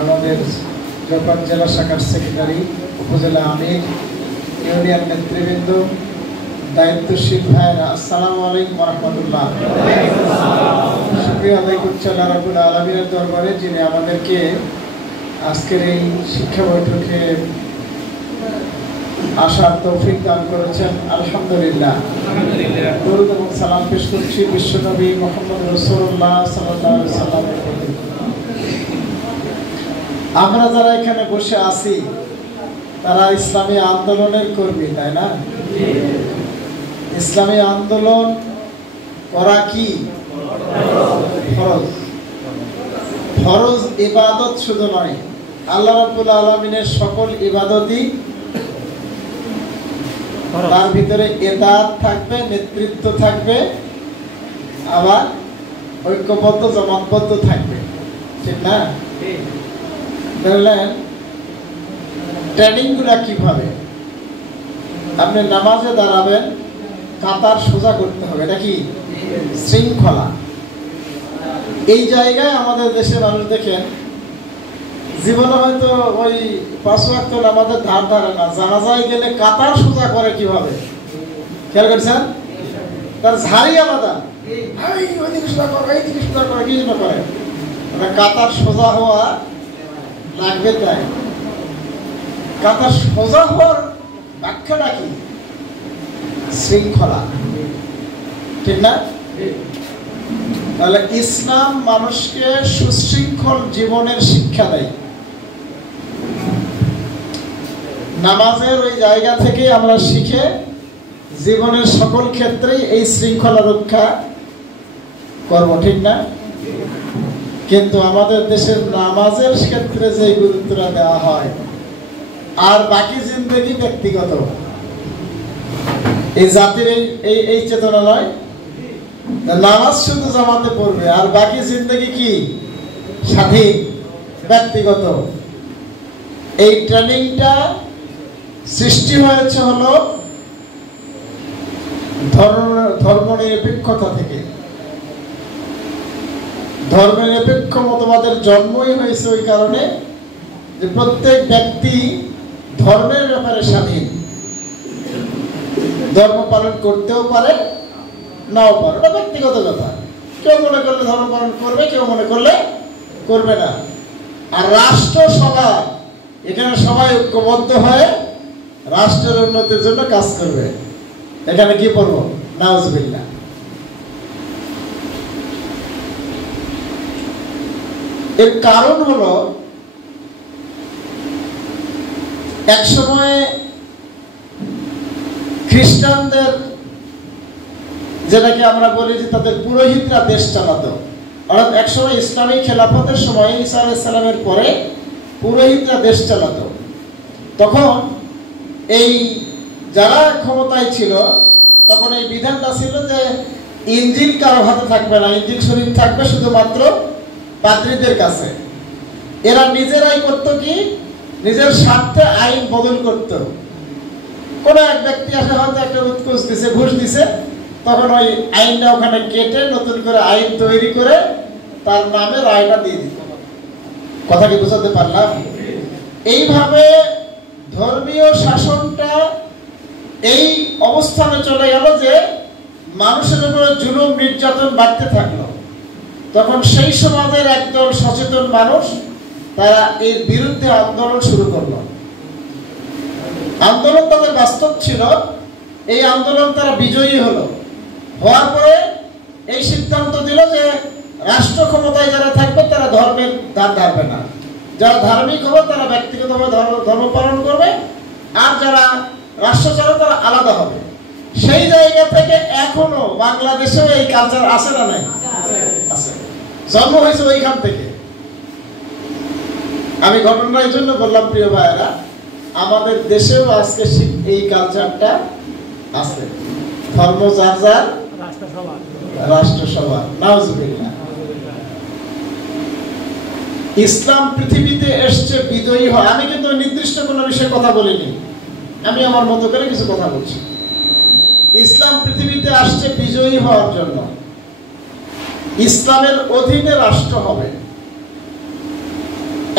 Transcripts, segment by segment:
আমাদের জয়পুর জেলা শাখার সেক্রেটারি, উপজেলা আমির, ইউনিয়ন নেতৃবৃন্দ, দায়িত্বশীল ভাইয়েরা, আসসালামু আলাইকুম ওয়া রাহমাতুল্লাহ। শুকরিয়া আদায় করছি আল্লাহ রাব্বুল আলামিনের দরবারে, যিনি আমাদেরকে আজকের এই শিক্ষা বৈঠকে আসার তৌফিক দান করেছেন। আলহামদুলিল্লাহ। দরুদ এবং সালাম পেশ করছি বিশ্বনবী মুহাম্মদ রাসূলুল্লাহ সাল্লাল্লাহু আলাইহি ওয়াসাল্লামের প্রতি। আমরা যারা এখানে বসে আছি তারা ইসলামী আন্দোলনের কর্মী, তাই না? ইসলামী আন্দোলন করা কি ফরজ? ফরজ ইবাদত শুধু নয়, আল্লাহ রাব্বুল আলামিনের সকল ইবাদতই তার ভিতরে ইতাআত থাকবে, নেতৃত্ব থাকবে, আবার ঐক্যবদ্ধ জমাতবদ্ধ থাকবে, ঠিক না? দেখলেন ট্রেনিং গুলা কিভাবে? আপনি নামাজে দাঁড়াবেন, কাতার সোজা করতে হবে, এটা কি শৃঙ্খলা। এই জায়গায় আমাদের দেশে মানুষ দেখেন জীবনে হয়তো ওই 5 ওয়াক্ত নামাজের ধার ধারে না, জানাজায় গেলে কাতার সোজা করে কিভাবে খেয়াল করছেন? তার ঝাড়ি আলাদা, কাতার সোজা হওয়া লাগবে। তাই কাতার সোজা হওয়ার ব্যাখ্যাটা কি? শৃঙ্খলা, ঠিক না? তাহলে ইসলাম মানুষকে সুশৃঙ্খল জীবনের শিক্ষা দেয়। নামাজের ওই জায়গা থেকে আমরা শিখে জীবনের সকল ক্ষেত্রেই এই শৃঙ্খলা রক্ষা করব, ঠিক না? কিন্তু আমাদের দেশের নামাজের ক্ষেত্রে যে গুরুত্বটা দেওয়া হয় আর বাকি জিন্দেগি ব্যক্তিগত, এই জাতির এই চেতনা নয়। নামাজ শুধু জামাতে পড়বে আর বাকি জিন্দেগি কি স্বাধীন, ব্যক্তিগত। এই ট্রেনিংটা সৃষ্টি হয়েছে হলো ধর্মনিরপেক্ষতা থেকে। ধর্মনিরপেক্ষ মতবাদের জন্মই হয়েছে ওই কারণে যে প্রত্যেক ব্যক্তি ধর্মের ব্যাপারে স্বাধীন, ধর্ম পালন করতেও পারে, নাও পারে, ওটা ব্যক্তিগত ব্যাপার। কেউ মনে করলে ধর্ম পালন করবে, কেউ মনে করলে করবে না। আর রাষ্ট্র সভা, এখানে সবাই ঐক্যবদ্ধ হয়ে রাষ্ট্রের উন্নতির জন্য কাজ করবে। এখানে কি পড়বো? নাউজুবিল্লাহ। এর কারণ হলো এক সময় খ্রিস্টানদের, যেটাকে আমরা বলি যে তাদের পুরোহিতরা দেশ চালাতো, অর্থাৎ এক সময় ইসলামী খেলাফতের সময় ঈসা আলাইহিস সালামের পরে পুরোহিতরা দেশ চালাতো। তখন এই যারা ক্ষমতায় ছিল তখন এই বিধানটা ছিল যে ইনজিল কারো হাতে থাকবে না, ইনজিল শরীফ থাকবে শুধুমাত্র পাদ্রীদের কাছে। এরা নিজেরাই করতো কি, নিজের স্বার্থে আইন বদল করত। কোন এক ব্যক্তি আসে হয়তো একটা উৎকোচ দিছে, ঘুষ দিছে, তখন ওই আইনটা ওখানে কেটে নতুন করে আইন তৈরি করে তার নামে রায়টা দিয়ে দিত। কথা কি বুঝাতে পারলাম? এইভাবে ধর্মীয় শাসনটা এই অবস্থানে চলে গেল যে মানুষের উপরে জুলুম নির্যাতন বাড়তে থাকলো। তখন সেই সমাজের একদল সচেতন মানুষ তারা এর বিরুদ্ধে আন্দোলন শুরু করলো। আন্দোলন তাদের বাস্তব ছিল, এই আন্দোলন তারা বিজয়ী হলো। হওয়ার পরে এই সিদ্ধান্ত দিল যে রাষ্ট্র ক্ষমতায় যারা থাকবে তারা ধর্মের ধার ধারবে না, যারা ধার্মিক হবে তারা ব্যক্তিগতভাবে ধর্ম পালন করবে, আর যারা রাষ্ট্র চালাবে তারা আলাদা হবে। সেই জায়গা থেকে এখনো বাংলাদেশেও এই কালচার আছে না নাই? আছে, জন্ম হয়েছে ওইখান থেকে। আমি ঘটনা এই জন্য বললাম প্রিয় ভাইয়েরা, আমাদের দেশেও আজকে এই কালচারটা আছে। ধর্ম যার যার, রাষ্ট্রসভা। নাউজুবিল্লাহ। ইসলাম পৃথিবীতে এসছে বিজয়ী হয়। আমি কিন্তু নির্দিষ্ট কোনো বিষয়ে কথা বলিনি, আমি আমার মতো করে কিছু কথা বলছি। ইসলাম পৃথিবীতে আসছে বিজয়ী হওয়ার জন্য। ইসলামের অধীনে রাষ্ট্র হবে।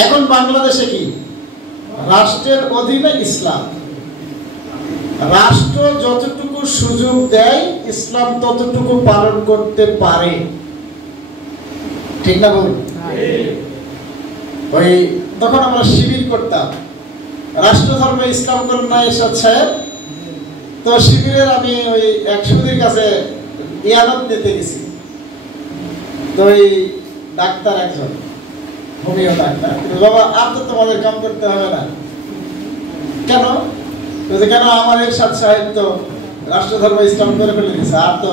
এখন বাংলাদেশে কি রাষ্ট্রের অধীনে ইসলাম, রাষ্ট্র যতটুকু সুযোগ দেয় ইসলাম ততটুকু পালন করতে পারে, ঠিক না বলুন? ওই তখন আমরা শিবির করতাম, রাষ্ট্র ধর্ম ইসলাম করুন না এরশাদ সাহেব। তো শিবিরের আমি ওই এক সুদীর কাছে ইয়ানত দিতে গেছি। তো ওই ডাক্তার একজন হোমিও ডাক্তার, বাবা আর তো তোমাদের কাম করতে হবে না। কেন? কেন আমার এরশাদ সাহেব তো রাষ্ট্র ধর্ম ইসলাম করে ফেলে দিয়েছে, আর তো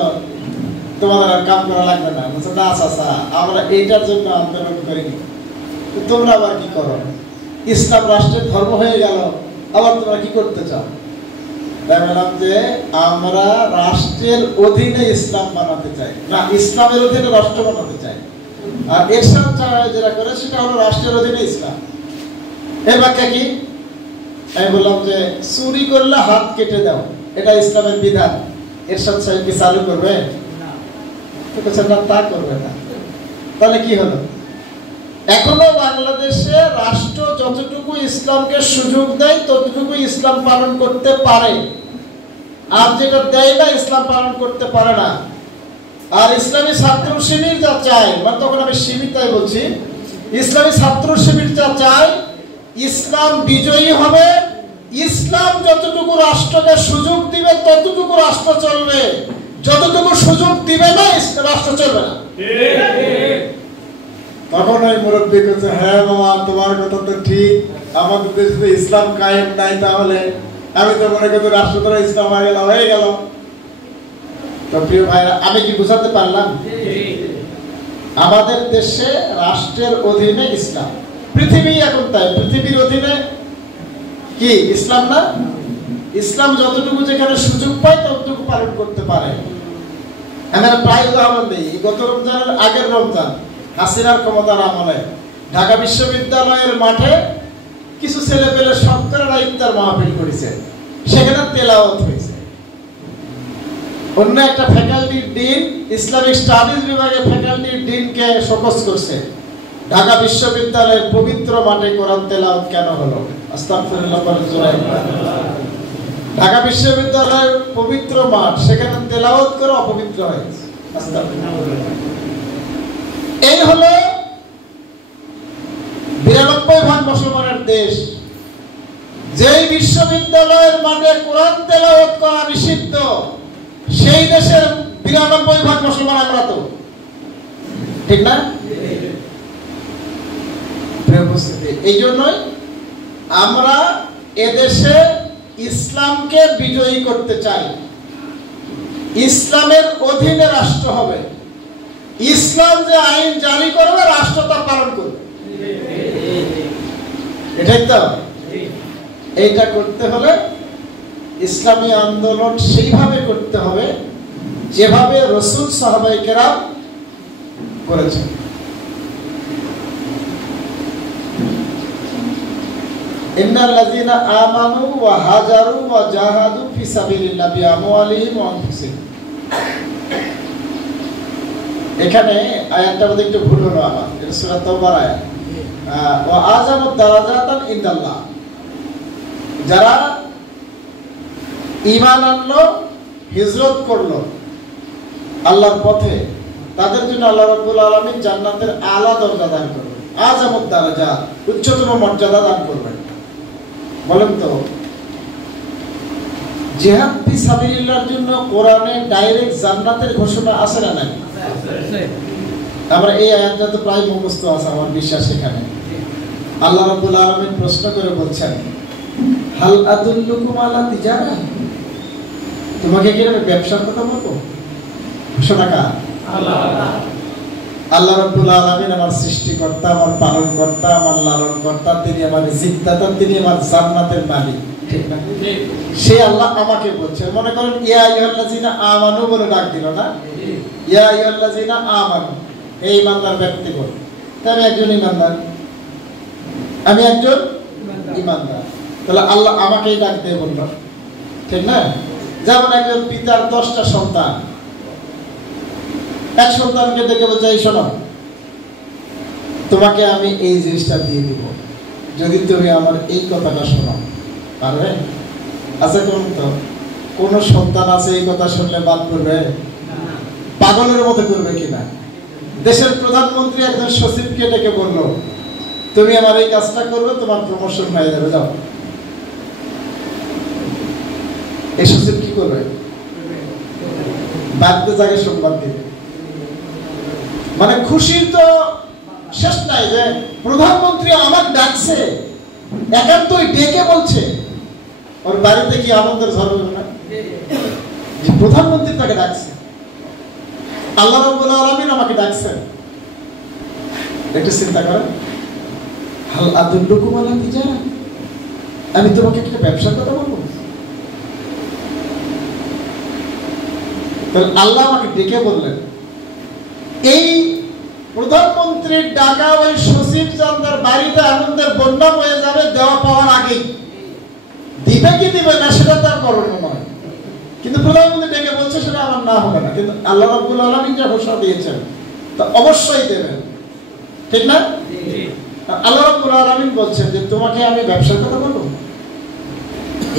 তোমাদের আর কাম করা লাগবে না। না চাচা, আমরা এইটার জন্য আন্দোলন করিনি, তোমরা আবার কি করো? ইসলাম রাষ্ট্রের ধর্ম হয়ে গেল, আবার তোমরা কি করতে চাও? তাই বললাম যে আমরা রাষ্ট্রের অধীনে ইসলাম বানাতে চাই না, ইসলামের অধীনে রাষ্ট্র বানাতে চাই। আর এরশাদ সাহেব যেটা করে সেটা হলো রাষ্ট্রের অধীনে ইসলাম। এর ব্যাখ্যা কি? আমি বললাম যে চুরি করলে হাত কেটে দাও, এটা ইসলামের বিধান। এরশাদ সাহেব কি চালু করবে? না, তা করবে না। তাহলে কি হলো? এখনো বাংলাদেশে রাষ্ট্র যতটুকু ইসলামকে সুযোগ দেয় ততটুকু ইসলাম পালন করতে পারে, আর যেটা দেয় না ইসলাম পালন করতে পারে না। আর ইসলামী ছাত্র শিবির যা চায়, মানে তখন আমি শিবিরটাই বলছি, ইসলামী ছাত্র শিবির যা চায় ইসলাম বিজয়ী হবে, ইসলাম যতটুকু রাষ্ট্রকে সুযোগ দিবে ততটুকু রাষ্ট্র চলবে, যতটুকু সুযোগ দিবে না রাষ্ট্র চলবে না। তখন ওই মুরব্বী বলছে, হ্যাঁ মামা তোমার কথা তো ঠিক, আমাদের দেশে ইসলাম কায়েম নাই, তাহলে আমি তো মনে করি রাষ্ট্র দ্বারা ইসলাম হয়ে গেল। তো প্রিয় ভাইরা, আমি কি বুঝাতে পারলাম? আমাদের দেশে রাষ্ট্রের অধীনে ইসলাম, পৃথিবী এখন তাই, পৃথিবীর অধীনে কি ইসলাম না? ইসলাম যতটুকু যেখানে সুযোগ পায় ততটুকু পালন করতে পারে। আমরা প্রায় উদাহরণ দিই, গত রমজানের আগের রমজান হাসিনার ক্ষমতার আমলে ঢাকা বিশ্ববিদ্যালয়ের মাঠে কিছু ছেলে পেলে সরকারেরা ইফতার মাহফিল করেছে, সেখানে তেলাওয়াত হয়েছে। অন্য একটা ফ্যাকাল্টির ডিন, ইসলামিক স্টাডিজ বিভাগের ফ্যাকাল্টির ডিনকে শোকজ করছে, ঢাকা বিশ্ববিদ্যালয়ের পবিত্র মাঠে কোরআন তেলাওয়াত কেন হলো? আস্তাগফিরুল্লাহ বলেন জোরে। ঢাকা বিশ্ববিদ্যালয়ের পবিত্র মাঠ, সেখানে তেলাওয়াত করে অপবিত্র হয়েছে। আস্তাগফিরুল্লাহ। এই হলো 92% মুসলমানের দেশ, যেই বিশ্ববিদ্যালয়ের মাঠে কোরআন তেলাওয়াত করা নিষিদ্ধ, সেই দেশের 92% মুসলমান আমরা, তো ঠিক না? এই জন্যই আমরা এদেশে ইসলামকে বিজয়ী করতে চাই। ইসলামের অধীনে রাষ্ট্র হবে, ইসলাম যে আইন জারি করবে রাষ্ট্র তা পালন করবে, এটাই তো। এইটা করতে হলে ইসলামী আন্দোলন সেইভাবে করতে হবে যেভাবে রাসূল সাহাবায়ে কেরাম করেছেন। ইন্নাল্লাযীনা আমানু ওয়া হাজারু ওয়া জাহাদু ফি সাবিলিল্লাহি বিআমওয়ালিহিম ওয়া আনফুসিহিম। এখানে আয়াতটা মধ্যে একটু ভুল হলো আমার, এটা সূরা তাওবার আয়াত। ওয়া আযামুদ দারাজাতান ইনদাল্লাহ, যারা ঈমান আনলো, হিজরত করলো আল্লাহর পথে, তাদের জন্য আল্লাহ রাব্বুল আলামিন জান্নাতের আলা দরজা দান করবেন, আযামুদ দারাজাত, উচ্চতম মর্যাদা দান করবেন। বলেন তো, জিহাদ ফি সাবিলিল্লাহর জন্য কোরআনে ডাইরেক্ট জান্নাতের ঘোষণা আছে না নাই? আমরা এই আয়াতটা তো প্রায় মুখস্থ আছে আমার বিশ্বাস। এখানে আল্লাহ রাব্বুল আলামিন প্রশ্ন করে বলছেন, হাল আদুল্লুকুম আলা তিজারা, তোমাকে কি আমি ব্যবসার কথা বলবো? ঘোষণা কার? আল্লাহ রাব্বুল আলামিন আমার সৃষ্টিকর্তা, আমার পালনকর্তা, আমার লালনকর্তা, তিনি আমার রিজিকদাতা, তিনি আমার জান্নাতের মালিক, ঠিক না? সে আল্লাহ আমাকে বলছে। মনে করেন ইয়া আইয়ুহাল্লাযিনা আমানু বলে ডাক দিল না, ইয়া আইয়ুহাল্লাযিনা আমানু, এই ইমানদার ব্যক্তি বলে। আমি একজন ইমানদার, আমি একজন ইমানদার, তাহলে আল্লাহ আমাকেই ডাক দিয়ে বলল, ঠিক না? যেমন একজন পিতার 10টা সন্তান, এক সন্তানকে ডেকে বলছে, এই শোনো তোমাকে আমি এই জিনিসটা দিয়ে দিব যদি তুমি আমার এই কথাটা শোনো। পারবে? আচ্ছা কোন তো কোন সন্তান আছে এই কথা শুনলে বাদ করবে? পাগলের মতো করবে কিনা? দেশের প্রধানমন্ত্রী একজন সচিবকে ডেকে বলল, তুমি আমার এই কাজটা করবে, তোমার প্রমোশন হয়ে যাবে, যাও। এই সচিব কি করবে? বাড়িতে জায়গায় সংবাদ দিবে। মানে খুশির তো শেষ নাই যে প্রধানমন্ত্রী আমাকে ডাকছে, একান্তই ডেকে বলছে। ওর বাড়িতে কি আনন্দের ঝড় হবে না? যে প্রধানমন্ত্রী তাকে ডাকছে, আল্লাহ রাব্বুল আলামিন আমাকে ডাকছেন। একটু চিন্তা করেন, হাল আদুল্লুকুম আলা তিজারা, আমি তোমাকে একটা ব্যবসার কথা বলবো। তাহলে আল্লাহ আমাকে ডেকে বললেন। এই প্রধানমন্ত্রীর ডাকা ওই সচিব জানদার বাড়িতে আনন্দের বন্যা হয়ে যাবে দেওয়া পাওয়ার আগেই। দিবে কি দিবে না সেটা তার করণীয় নয়, কিন্তু প্রধানমন্ত্রী ডেকে বলছে সেটা আমার না হবে না, কিন্তু আল্লাহ রাব্বুল আলামিন যা ঘোষণা দিয়েছেন তা অবশ্যই দেবেন, ঠিক না? আল্লাহ রাব্বুল আলামিন বলছেন যে তোমাকে আমি ব্যবসার কথা বলবো,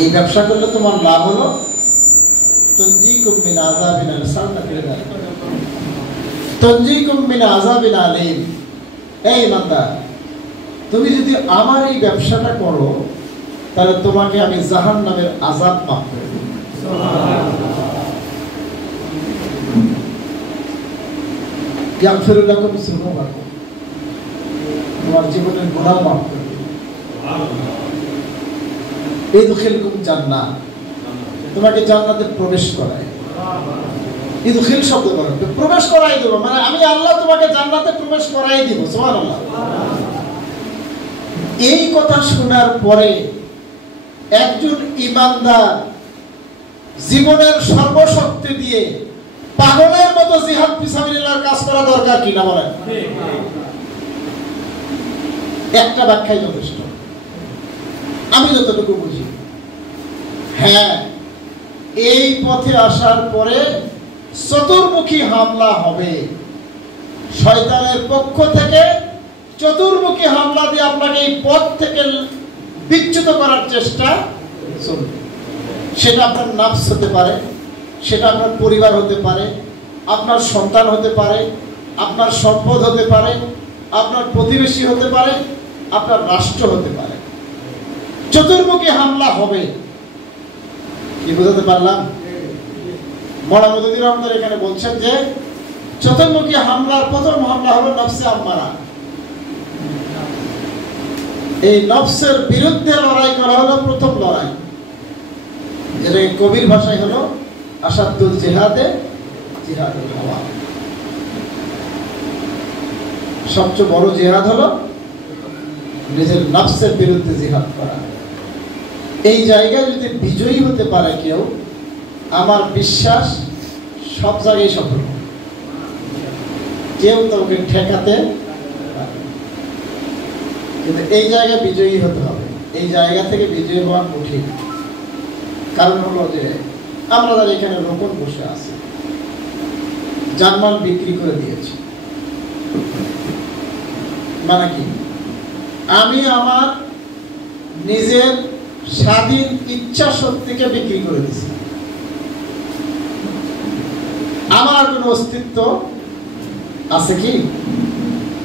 এই ব্যবসা করলে তোমার লাভ হলো তুনজিকুম মিন আযাবিন আলীম। এই ইমানদার, তুমি যদি আমার এই ব্যবসাটা করো তাহলে তোমাকে আমি জাহান্নামের আযাব মাফ করে দেব। ইয়াগফিরু লাকুম যুনুবাকুম, তোমার জীবনের গুনাহ মাফ করে দেব। ইদখিলকুম জান্নাহ, তোমাকে জান্নাতে প্রবেশ করায়। ইদখিল শব্দ করো, প্রবেশ করাই দেব, মানে আমি আল্লাহ তোমাকে জান্নাতে প্রবেশ করাই দিব। সুবহানাল্লাহ। এই কথা শোনার পরে একজন ঈমানদার জীবনের সর্বশক্তি দিয়ে পাগলের মতো জিহাদ ফিসাবিলিল্লাহর কাজ করা দরকার কিনা বলেন? একটা ব্যাখ্যাই যথেষ্ট, আমি যতটুকু বুঝি। হ্যাঁ, এই পথে আসার পরে চতুর্মুখী হামলা হবে, শয়তানের পক্ষ থেকে চতুর্মুখী হামলা দিয়ে আপনাকে এই পথ থেকে বিচ্যুত করার চেষ্টা চলবে। সেটা আপনার নাফস হতে পারে, সেটা আপনার পরিবার হতে পারে, আপনার সন্তান হতে পারে, আপনার সম্পদ হতে পারে, আপনার প্রতিবেশী হতে পারে, আপনার রাষ্ট্র হতে পারে। চতুর্মুখী হামলা হবে। কি বুঝাতে পারলাম? মওলানা মুজাদ্দিদ রহমাতুল্লাহ এখানে বলছেন যে চতুর্মুখী হামলার প্রথম হামলা হলো নফসে আম্মারা। এই নফসের বিরুদ্ধে লড়াই করা হলো প্রথম লড়াই, যেটা কবির ভাষায় হলো আসাদুল জিহাদে জিহাদুল হাওয়া। সবচেয়ে বড় জিহাদ হলো নিজের নফসের বিরুদ্ধে জিহাদ করা। এই জায়গায় যদি বিজয়ী হতে পারে কেউ, আমার বিশ্বাস সব জায়গায় সফল, কেউ তোকে ঠেকাতে। কিন্তু এই জায়গায় বিজয়ী হতে হবে, এই জায়গা থেকে বিজয়ী হওয়া কঠিন। কারণ হলো যে আমরা যারা এখানে রোপণ বসে আছি, জানমাল বিক্রি করে দিয়েছি, মানে কি আমি আমার নিজের স্বাধীন ইচ্ছা শক্তিকে বিক্রি করে দিয়েছি। আমার কোনো অস্তিত্ব আছে কি?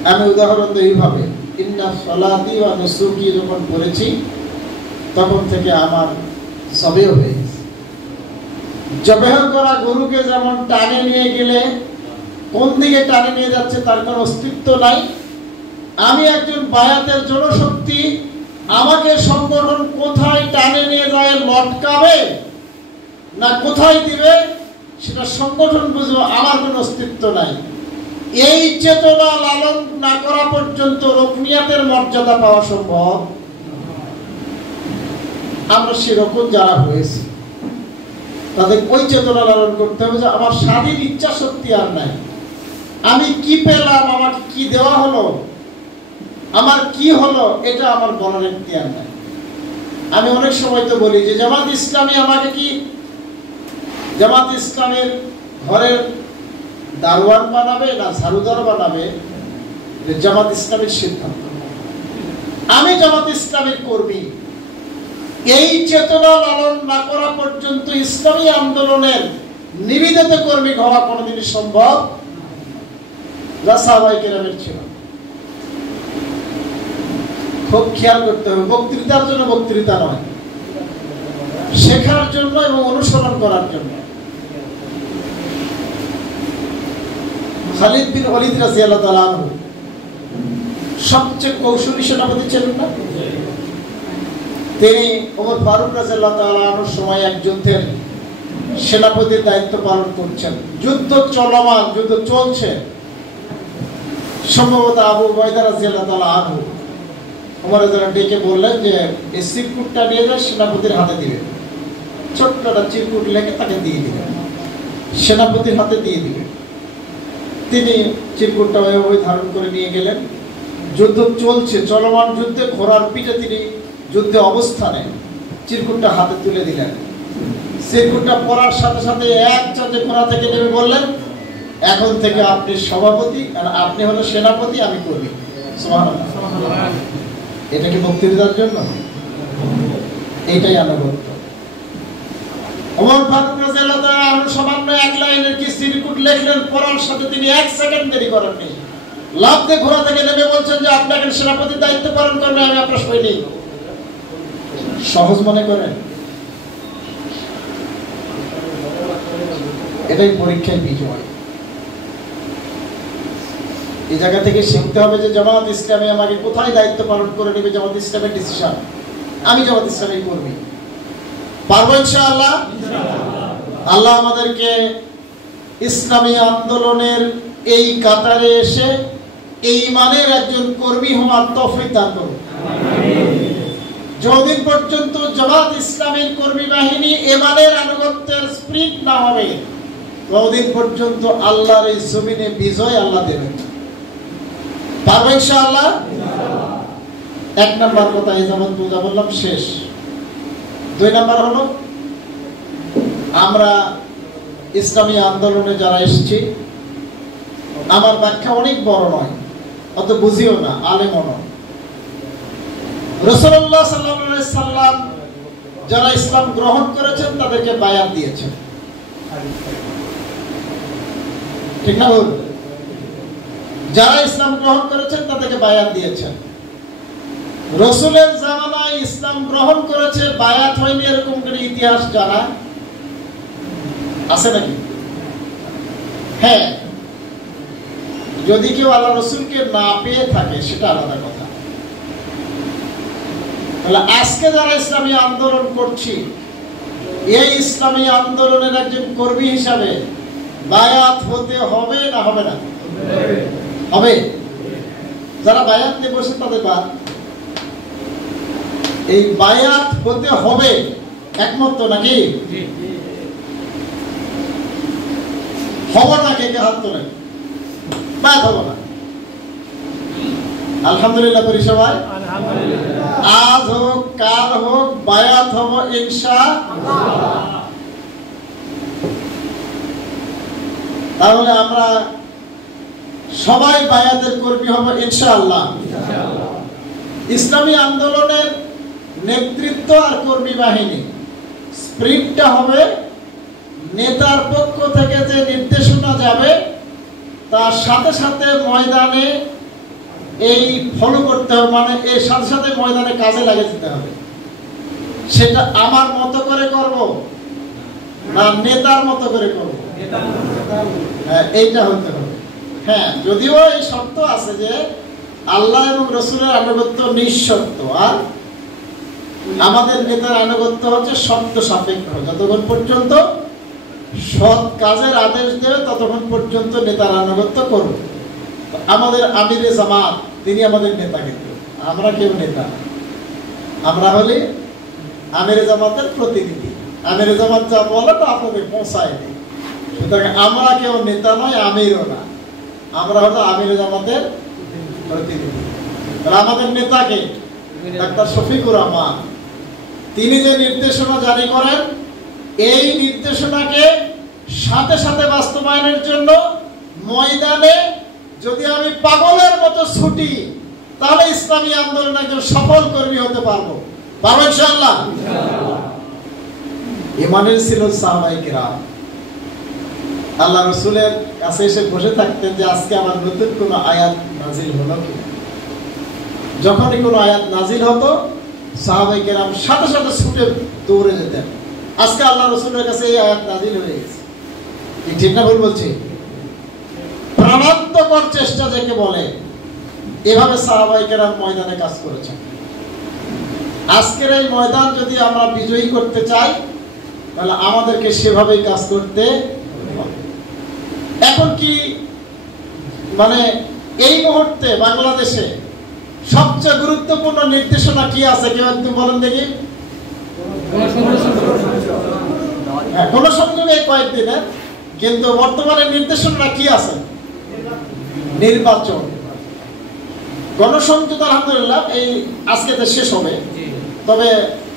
আমি উদাহরণ দিই এইভাবে, ইন্না সলাতি ওয়া নুসুকি যখন পড়েছি তখন থেকে আমার সবেও হয়ে গেছে। জবেহ করা গরুকে যেমন টানে নিয়ে গেলে কোন দিকে টানে নিয়ে যাচ্ছে তার কোনো অস্তিত্ব নাই, আমি একজন বায়াতের জনশক্তি, আমাকে সংগঠন কোথায় টানে নিয়ে যায় লটকাবে না কোথায় দিবে সেটা সংগঠন বুঝবো, আমার কোনো অস্তিত্ব নাই। এই চেতনা লালন না করা পর্যন্ত রুকনিয়াতের মর্যাদা পাওয়া সম্ভব। আমরা সেরকম যারা হয়েছি তাদের ওই চেতনা লালন করতে হবে যে আমার স্বাধীন ইচ্ছা শক্তি আর নাই, আমি কি পেলাম, আমাকে কি দেওয়া হলো, আমার কি হলো, এটা আমার বলার এখতিয়ার নাই। আমি অনেক সময় তো বলি যে জামাত ইসলামী আমাকে কি জামাত ইসলামের ঘরের দারোয়ান বানাবে না ঝাড়ুদার বানাবে জামাত ইসলামের সিদ্ধান্ত, আমি জামাত ইসলামের কর্মী, এই চেতনা লালন না করা পর্যন্ত ইসলামী আন্দোলনের নিবেদিত কর্মী হওয়া কোনোদিনই সম্ভব না। সাহাবায়ে কেরামের ছিল। খুব খেয়াল করতে হবে, বক্তৃতার জন্য বক্তৃতা নয়, শেখার জন্য এবং অনুসরণ করার জন্য। খালিদ বিন ওয়ালিদ রাদিয়াল্লাহু তাআলা আনহু সবচেয়ে কৌশলী সেনাপতি ছিলেন না? তিনি ওমর ফারুক রাদিয়াল্লাহু তাআলা আনহুর সময় এক যুদ্ধের সেনাপতির দায়িত্ব পালন করছেন। যুদ্ধ চলমান, যুদ্ধ চলছে। সম্ভবত আবু উবাইদা রাদিয়াল্লাহু তাআলা আনহু ওমর রাদিয়াল্লাহু ডেকে বললেন যে এই চিরকুটটা নিয়ে যায় সেনাপতির হাতে দিবেন। ছোট্ট একটা চিরকুট লেগে তাকে দিয়ে দিবেন, সেনাপতির হাতে দিয়ে দিবেন। তিনি চিরকুটটা ওই ধারণ করে নিয়ে গেলেন। যুদ্ধ চলছে, চলমান যুদ্ধে ঘোড়ার পিঠে তিনি যুদ্ধে অবস্থানে চিরকুটটা হাতে তুলে দিলেন। চিরকুটটা পড়ার সাথে সাথে এক চাঁদে ঘোড়া থেকে নেমে বললেন, এখন থেকে আপনি সভাপতি, আর আপনি হলো সেনাপতি, আমি কর্মী। সুবহানাল্লাহ। এটা কি বক্তৃতার জন্য? এইটাই আনুগত্য। ওমর ফারুক রাদিয়াল্লাহু তাআলা আনহু সামান্য এক লাইনের কি চিরকুট লিখলেন, পড়ার সাথে তিনি এক সেকেন্ড দেরি করেননি। লাফ দিয়ে ঘোড়া থেকে নেমে বলছেন যে আপনি এখন সেনাপতির দায়িত্ব পালন করবেন, আমি আপনার সৈনিক। সহজ মনে করেন? এটাই পরীক্ষায় বিজয়। এই জায়গা থেকে শিখতে হবে যে জামাত ইসলামী আমাকে কোথায় দায়িত্ব পালন করে নেবে, জামাত ইসলামের ডিসিশন। আমি জামাত ইসলামী কর্মী। পারবো ইনশাআল্লাহ? আল্লাহ আমাদেরকে ইসলামী আন্দোলনের এই কাতারে এসে এই মানের একজন কর্মী হওয়ার তৌফিক দান করুন। যতদিন পর্যন্ত জামাত ইসলামীর কর্মী বাহিনী এমানের আনুগত্যের স্পিরিট না হবে, ততদিন পর্যন্ত আল্লাহর এই জমিনে বিজয় আল্লাহ দেবেন। পারবো ইনশাআল্লাহ? এক নাম্বার কথা এই যেমন বুঝা বললাম শেষ। দুই নাম্বার হলো, আমরা ইসলামী আন্দোলনে যারা এসেছি, আমার ব্যাখ্যা অনেক বড় নয়, অত বুঝিও না, আলেমও নয়। রাসূলুল্লাহ সাল্লাল্লাহু আলাইহি সাল্লাম যারা ইসলাম গ্রহণ করেছেন তাদেরকে বায়াত দিয়েছেন, ঠিক না বল? যারা ইসলাম গ্রহণ করেছেন তাদেরকে বায়াত দিয়েছেন। রাসূলের জামানায় ইসলাম গ্রহণ করেছে, বায়াত হয়নি, এরকম করে ইতিহাস জানা আছে নাকি? হ্যাঁ, যদি কেউ আল্লাহ রসুলকে না পেয়ে থাকে সেটা আলাদা কথা। তাহলে আজকে যারা ইসলামী আন্দোলন করছি, এই ইসলামী আন্দোলনের একজন কর্মী হিসাবে বায়াত হতে হবে না হবে না? হবে। যারা বায়াত নিয়ে বসে তাদের বাদ, এই বায়াত হতে হবে, একমত তো নাকি? হব না? কে কে হাত তোলেন? বায়াত হব না। আলহামদুলিল্লাহ করি সবাই। আজ হোক কাল হোক বায়াত হব ইনশাআল্লাহ। তাহলে আমরা সবাই বায়াতের কর্মী হব ইনশাআল্লাহ। ইসলামী আন্দোলনের নেতৃত্ব আর কর্মী বাহিনী স্প্রিটটা হবে নেতার পক্ষ থেকে যে নির্দেশনা যাবে তার সাথে সাথে ময়দানে এই ফলো করতে হবে, মানে এর সাথে সাথে ময়দানে কাজে লাগে যেতে হবে। সেটা আমার মতো করে করব না নেতার মতো করে করব? হ্যাঁ, এইটা হতে হবে। হ্যাঁ, যদিও এই শর্ত আছে যে আল্লাহ এবং রসুলের আনুগত্য নিঃশর্ত, আর আমাদের নেতার আনুগত্য হচ্ছে শর্ত সাপেক্ষ। যতক্ষণ পর্যন্ত সৎ কাজের আদেশ দেবে ততক্ষণ পর্যন্ত নেতার আনুগত্য করব। আমাদের আমিরে জামাত তিনি আমাদের নেতা, কিন্তু আমরা কেউ নেতা, আমরা হলে আমিরে জামাতের প্রতিনিধি। আমিরে জামাত যা বলে তা আপনাদের পৌঁছায় দিই। সুতরাং আমরা কেউ নেতা নয়, আমিরও না, আমরা হলো আমিরে জামাতের প্রতিনিধি। তাহলে আমাদের নেতাকে ডাক্তার শফিকুর রহমান, তিনি যে নির্দেশনা জারি করেন, এই নির্দেশনাকে সাথে সাথে বাস্তবায়নের জন্য ময়দানে যদি আমি পাগলের মতো ছুটি, তাহলে ইসলামী আন্দোলনে একজন সফল কর্মী হতে পারবো। পারবো ইনশাআল্লাহ। ইমানের ছিল সাহাবায়ে কিরাম। আল্লাহ রাসূলের কাছে এসে বসে থাকতেন যে আজকে আমার নতুন কোন আয়াত নাজিল হলো কি। যখনই কোনো আয়াত নাজিল হতো, সাহাবায়ে কিরাম সাথে সাথে ছুটে দৌড়ে যেতেন, আজকে আল্লাহ রাসূলের কাছে এই আয়াত নাজিল হয়ে গেছে। ঠিক না ভুল বলছি? প্রাণান্তকর চেষ্টা যাকে বলে, এভাবে সাহাবায়ে কেরাম ময়দানে কাজ করেছেন। আজকের এই ময়দান যদি আমরা বিজয়ী করতে চাই, তাহলে আমাদেরকে সেভাবেই কাজ করতে হবে। এখন কি মানে এই মুহূর্তে বাংলাদেশে সবচেয়ে গুরুত্বপূর্ণ নির্দেশনা কি আছে? কেউ একটু বলেন দেখি। গণসংযোগ এই কয়েকদিনের, কিন্তু বর্তমানে নির্দেশনা কি আছে? নির্বাচন। গণসংযোগ আলহামদুলিল্লাহ এই আজকে শেষ হবে, তবে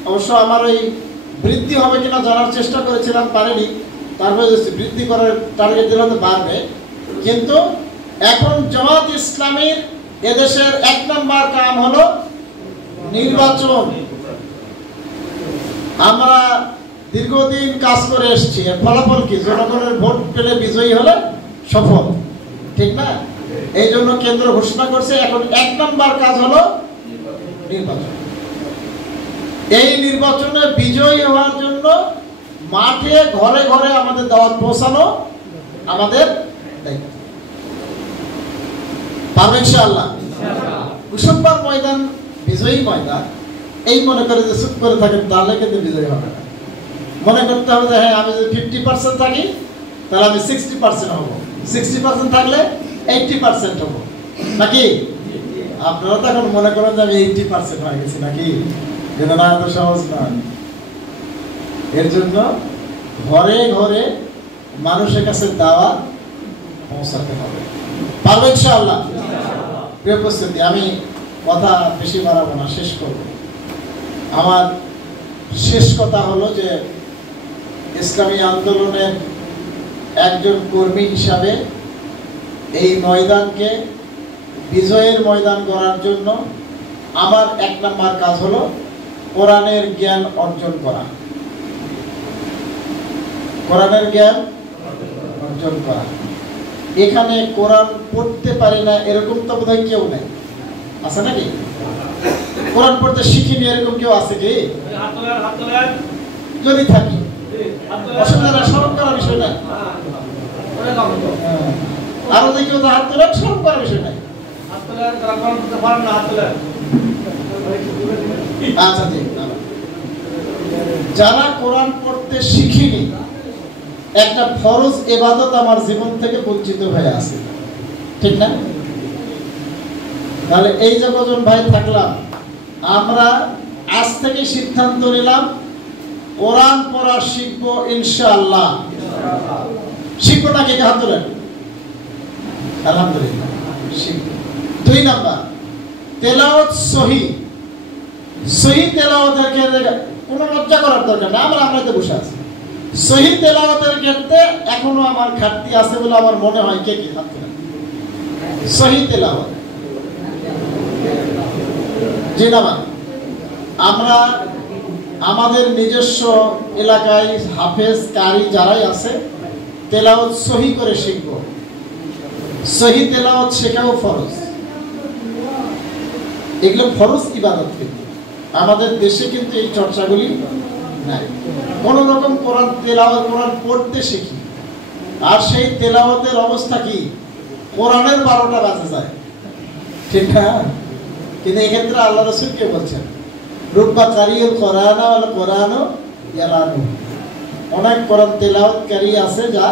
অবশ্য আমার এই বৃদ্ধি হবে কিনা জানার চেষ্টা করেছিলাম, পারিনি। তারপরে বৃদ্ধি করার টার্গেট দিলে হয়তো বাড়বে, কিন্তু এখন জামাত ইসলামীর এদেশের 1 নম্বর কাম হলো নির্বাচন। আমরা দীর্ঘদিন কাজ করে এসেছি, এর ফলাফল কি? জনগণের ভোট পেলে বিজয়ী হলে সফল, ঠিক না? এই জন্য কেন্দ্র ঘোষণা করছে এখন 1 নম্বর কাজ হলো নির্বাচন। এই নির্বাচনে বিজয়ী হওয়ার জন্য মাঠে ঘরে ঘরে আমাদের দাওয়াত পৌঁছানো আমাদের দায়িত্ব। পারবে ইনশাআল্লাহ। কুসুমবার ময়দান বিজয়ী ময়দান, এই মনে করে যে চুপ করে থাকেন তাহলে কিন্তু বিজয়ী হবে না। মনে করতে হবে যে হ্যাঁ, আমি যদি 50% থাকি তাহলে আমি 60% হব, 60% থাকলে 80% হব, নাকি? আপনারা তো এখন মনে করেন যে আমি 80% হয়ে গেছি, নাকি? কিন্তু না, এত সহজ না। এর জন্য ঘরে ঘরে মানুষের কাছে দাওয়াত পৌঁছাতে হবে। পারবে ইনশাআল্লাহ। প্রিয় উপস্থিতি, আমি কথা বেশি বাড়াবো না, শেষ করব। আমার শেষ কথা হলো যে ইসলামী আন্দোলনের একজন কর্মী হিসাবে এই ময়দানকে বিজয়ের ময়দান করার জন্য আমার 1 নম্বর কাজ হলো কোরআনের জ্ঞান অর্জন করা। কোরআনের জ্ঞান অর্জন করা। এখানে কোরআন পড়তে পারি না এরকম তো বোধহয় কেউ নেই, আছে নাকি? কোরআন পড়তে শিখিনি এরকম কেউ আছে কি? যদি থাকি অসুবিধা না, স্মরণ করার বিষয় নাই। আরো যে কেউ হাত তোলেন, স্মরণ করার বিষয় নাই। আচ্ছা, যারা কোরআন পড়তে শিখিনি, একটা ফরজ ইবাদত আমার জীবন থেকে বঞ্চিত হয়ে আছে, ঠিক না? তাহলে এই যে কজন ভাই থাকলাম, আমরা আজ থেকে সিদ্ধান্ত নিলাম কোরআন পড়া শিখবো ইনশাআল্লাহ। শিখবো নাকি? হাত তোলেন। আলহামদুলিল্লাহ, শিখবো। 2 নাম্বার, তেলাওয়াত সহি। সহি তেলাওয়াতের ক্ষেত্রে কোনো লজ্জা করার দরকার না, আমরা তো বসে আছি। সহি তেলাওয়াতের ক্ষেত্রে এখনো আমার ঘাটতি আছে বলে আমার মনে হয়। কে কি হাত তোলেন? সহি তেলাওয়াত। জি না, আমরা আমাদের নিজস্ব এলাকায় হাফেজ কারি যারাই আছে, তেলাওয়াত সহি করে শিখব। সহি তেলাওয়াত শেখাও ফরজ। এগুলো ফরজ ইবাদত। কিন্তু আমাদের দেশে কিন্তু এই চর্চাগুলি নাই। কোন রকম কোরআন তেলাওয়াত, কোরআন পড়তে শিখি, আর সেই তেলাওয়াতের অবস্থা কি? কোরআনের 12টা বাজে যায়, ঠিক না? কিন্তু এক্ষেত্রে আল্লাহ রাসূল কে বলছেন? রুব্বা কারিউল কোরআন ওয়াল কোরআনও ইয়ালানু। অনেক কোরআন তেলাওয়াতকারী আছে যা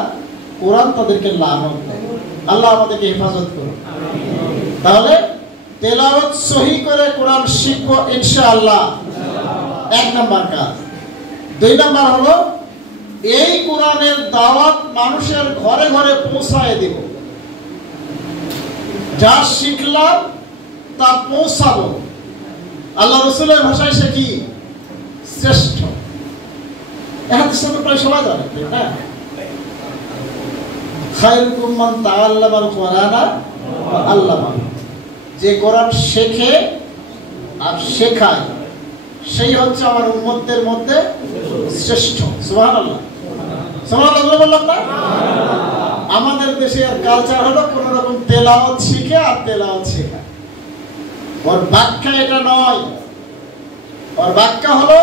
কোরআন তাদেরকে লানত দেয়। আল্লাহ আমাদেরকে হেফাজত করুন। তাহলে তেলাওয়াত সহি করে কোরআন শিখবো ইনশাআল্লাহ, 1 নম্বর কাজ। 2 নম্বর হলো এই কোরআনের দাওয়াত মানুষের ঘরে ঘরে পৌঁছায় দিব। যা শিখলাম তা পৌঁছাবো। আল্লাহ রাসূলের ভাষায় সে কি? শ্রেষ্ঠ। হাদিস তো প্রায় সবাই জানে, তাই না? খায়রুকুম মান তাআল্লামাল কোরআনা আল্লামা। যে কোরআন শেখে আর শেখায় সেই হচ্ছে আমার উম্মতদের মধ্যে শ্রেষ্ঠ। সুবহানাল্লাহ, সুবহানাল্লাহ বললাম না? আমাদের দেশের কালচার হলো কোন রকম তেলাওয়াত শিখে আর তেলাওয়াত শেখা। ওর ব্যাখ্যা এটা নয়। ওর ব্যাখ্যা হলো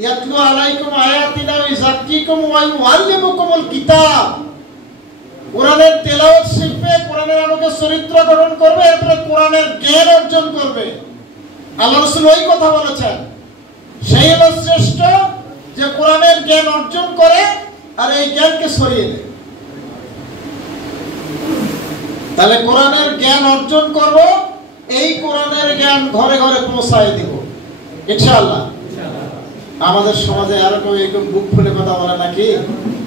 ইয়াতলু আলাইকুম আয়াতিনা ওয়া ইউযাক্কিকুম ওয়া ইউআল্লিমুকুমুল কিতাব। কোরআনের তেলাওয়াত শিখবে, কোরআনের আলোকে চরিত্র গঠন করবে, এরপরে কোরআনের জ্ঞান অর্জন করবে। আল্লাহ রাসূল ওই কথা বলেছেন, সেই হলো শ্রেষ্ঠ যে কোরআনের জ্ঞান অর্জন করে আর এই জ্ঞানকে ছড়িয়ে দেয়। তাহলে কোরআনের জ্ঞান অর্জন করব, এই কোরআনের জ্ঞান ঘরে ঘরে পৌঁছায় দিব ইনশাআল্লাহ। আমাদের সমাজে আর কেউ এরকম বুক ফুলে কথা বলে নাকি?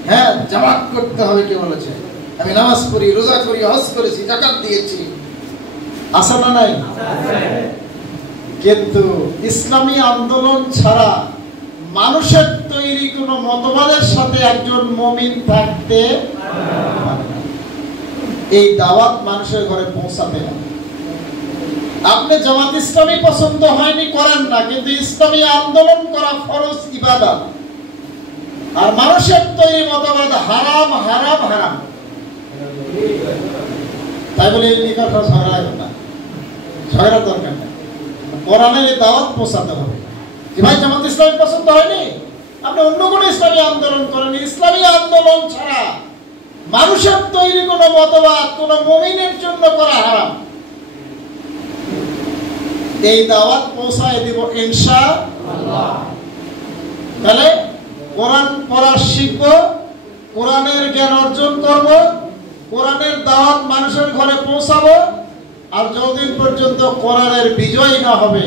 হ্যাঁ, জামাত করতে হবে কে বলেছে? আমি নামাজ পড়ি, রোজা করি, হজ করেছি, যাকাত দিয়েছি, আছে না নাই? কিন্তু ইসলামী আন্দোলন ছাড়া মানুষের তৈরি কোন মতবাদের সাথে একজন মুমিন থাকতে পারে না। এই দাওয়াত মানুষের ঘরে পৌঁছাতে হবে। আপনি জামাত ইসলামী পছন্দ হয়নি করেন না, কিন্তু ইসলামী আন্দোলন করা ফরজ ইবাদত। আর মানুষের তৈরি মতবাদ হারাম হারাম হারাম, তাই বলে এই নিকট ঝগড়া না, ঝগড়ার দরকার নেই। কোরআনের দাওয়াত পৌঁছাতে হবে যে ভাই জামাত ইসলামী পছন্দ হয়নি, আপনি অন্য কোন ইসলামী আন্দোলন করেন। ইসলামী আন্দোলন ছাড়া মানুষের তৈরি কোন মতবাদ কোন মুমিনের জন্য করা হারাম। এই দাওয়াত পৌঁছায় দিব ইনশাআল্লাহ। তাহলে কোরআন পড়া শিখব, কোরআনের জ্ঞান অর্জন করব, কোরআনের দাওয়াত মানুষের ঘরে পৌঁছাবো। আর যতদিন পর্যন্ত কোরআনের বিজয় না হবে,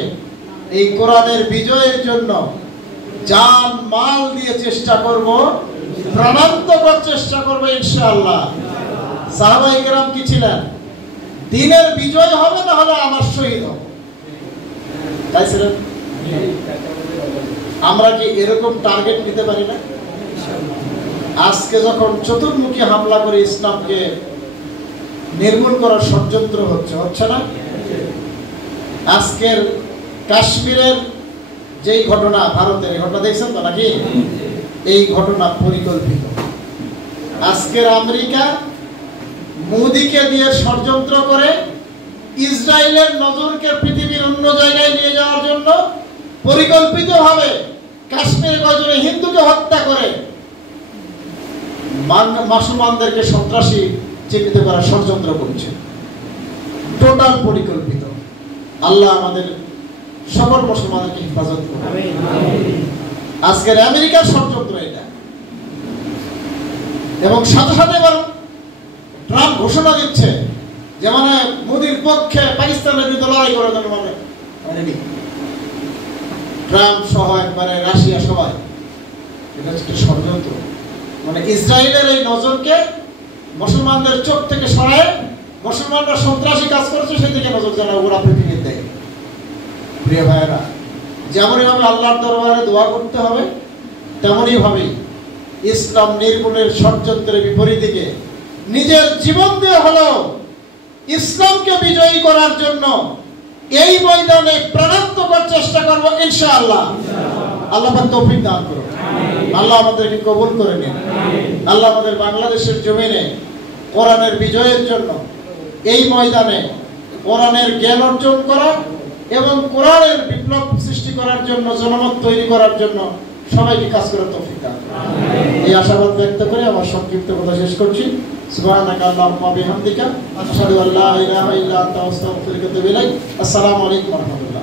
এই কোরআনের বিজয়ের জন্য জান মাল দিয়ে চেষ্টা করব, প্রাণান্তকর চেষ্টা করব ইনশাআল্লাহ। সাহাবায়ে কেরাম কি ছিলেন? দিনের বিজয় হবে না হলে আমার শহীদ হবে, তাই ছিলেন। আমরা কি এরকম টার্গেট নিতে পারি না? আজকে যখন চতুর্মুখী হামলা করে ইসলামকে নির্মূল করার ষড়যন্ত্র হচ্ছে না? আজকের কাশ্মীরের যেই ঘটনা, ভারতের এই ঘটনা দেখছেন তো নাকি? এই ঘটনা পরিকল্পিত। আজকের আমেরিকা মোদিকে দিয়ে ষড়যন্ত্র করে ইসরায়েলের নজরকে পৃথিবীর অন্য জায়গায় নিয়ে যাওয়ার জন্য পরিকল্পিতভাবে কাশ্মীরে কয়েকজন হিন্দুকে হত্যা করে মুসলমানদেরকে সন্ত্রাসী চিহ্নিত করার ষড়যন্ত্র করছে। টোটাল পরিকল্পিত। আল্লাহ আমাদের সকল মুসলমানদেরকে হেফাজত করুন। আজকের আমেরিকার ষড়যন্ত্র এটা। এবং সাথে সাথে এবার ট্রাম্প ঘোষণা দিচ্ছে যে মানে মোদির পক্ষে পাকিস্তানের বিরুদ্ধে লড়াই করার জন্য মানে ট্রাম্প সহ একবারে রাশিয়া সবাই, এটা হচ্ছে ষড়যন্ত্র। মানে ইসরায়েলের এই নজরকে মুসলমানদের চোখ থেকে সরায় মুসলমানরা সন্ত্রাসী কাজ করছে সেদিকে নজর যেন ওরা পৃথিবীর দেয়। প্রিয় ভাইয়েরা, যেমনই ভাবে আল্লাহর দরবারে দোয়া করতে হবে, তেমনই ভাবে ইসলাম নির্মূলের ষড়যন্ত্রের বিপরীতে নিজের জীবন দিয়ে হলেও ইসলামকে বিজয়ী করার জন্য এই ময়দানে প্রাণান্তকর চেষ্টা করব ইনশাআল্লাহ। আল্লাহ পাক তৌফিক দান করুন। আল্লাহ আমাদেরকে কবুল করে নিন। আল্লাহ আমাদের বাংলাদেশের জমিনে কোরআনের বিজয়ের জন্য এই ময়দানে কোরআনের জ্ঞান অর্জন করা এবং কোরআনের বিপ্লব সৃষ্টি করার জন্য, জনমত তৈরি করার জন্য সবাইকে কাজ করার তৌফিক দান করুন। এই আশাবাদ ব্যক্ত করে আমার সংক্ষিপ্ত কথা শেষ করছি। সুবহানাকা আল্লাহুম্মা বিহামদিকা আশহাদু আল্লা ইলাহা ইল্লা আনতা আস্তাগফিরুকা ওয়া আতুবু ইলাইক। আসসালামু আলাইকুম ওয়া রাহমাতুল্লাহ।